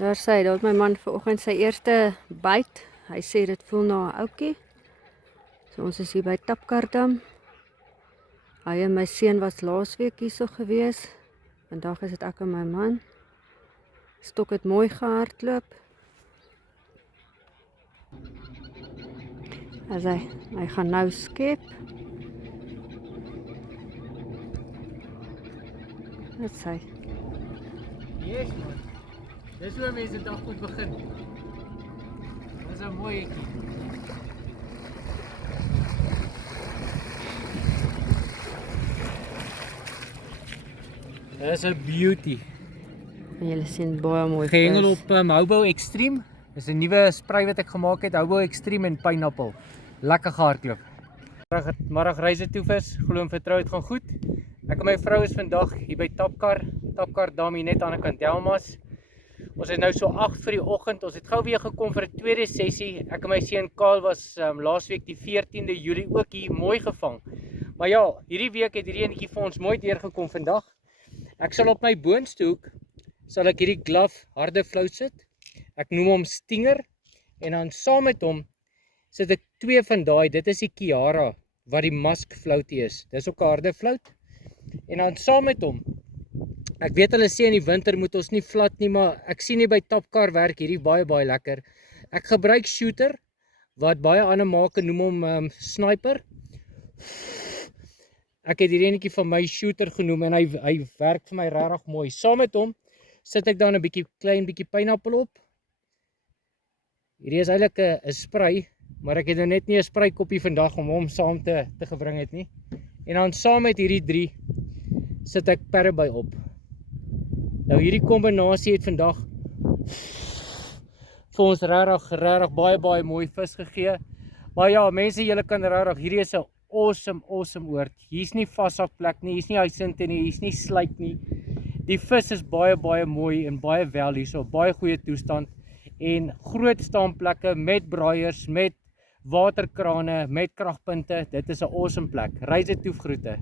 Daar sê hy, daar het my man vanoggend sy eerste byt. Hy sê dit voel na 'n ouetjie. So ons is hier by Tapkardam. Hy en my seun was laasweek hierso gewees. Vandag is dit ek en my man. Stok het mooi gehardloop. As hy gaan nou skep. Wat sê hy? Yes man, dis hoe mense die dag moet begin. Dis 'n mooi ekie. Dis 'n beauty. En julle sien baie mooi Gehengel vis. op Hobo Extreme. Dis 'n nuwe spray wat ek gemaak het, Hobo Extreme en pineapple. Lekker gehardloop. Middag reise toe vis, glo en vertrou dit gaan goed. Ek en my vrou is vandag hier by Tapkardam hier net aan die kant Delmas. Ons is nou so 8 vir die oggend. Ons het gou weer gekom vir 'n tweede sessie. Ek en my seun Kaal was laasweek die 14de Julie ook hier mooi gevang. Maar ja, hierdie week het hierdie enetjie vir ons mooi deurgekom vandag. Ek sal op my boonste hoek sal ek hierdie glove harde flou sit. Ek noem hom Stinger en dan saam met hom sit ek twee van daai. Dit is die Kiara wat die musk floutie is. Dis ook 'n harde flout. En dan saam met hom. Ek weet hulle sê in die winter moet ons nie flat nie, maar ek sien nie by Tapkar werk hierdie baie lekker. Ek gebruik shooter wat baie ander make noem hom sniper. Ek het hierdie enetjie van my shooter genoem en hy werk vir my regtig mooi. Saam met hom sit ek dan 'n klein bietjie pineapple op. Hierdie is eintlik 'n spray, maar ek het nou net nie 'n spray koppie vandag om hom saam te gebring het nie. En dan saam met hierdie 3 sit ek Paraby op. Nou hierdie kombinasie het vandag vir ons regtig baie mooi vis gegee. Maar ja, mense, julle kan regtig, hierdie is 'n awesome oord. Hier's nie vashakplek nie, hier's nie hysinte nie, hier's nie sluit nie. Die vis is baie mooi en baie wel hierso, baie goeie toestand en groot staanplekke met braaiers, met waterkrane, met kragpunte. Dit is 'n awesome plek. Reis dit toe, groete.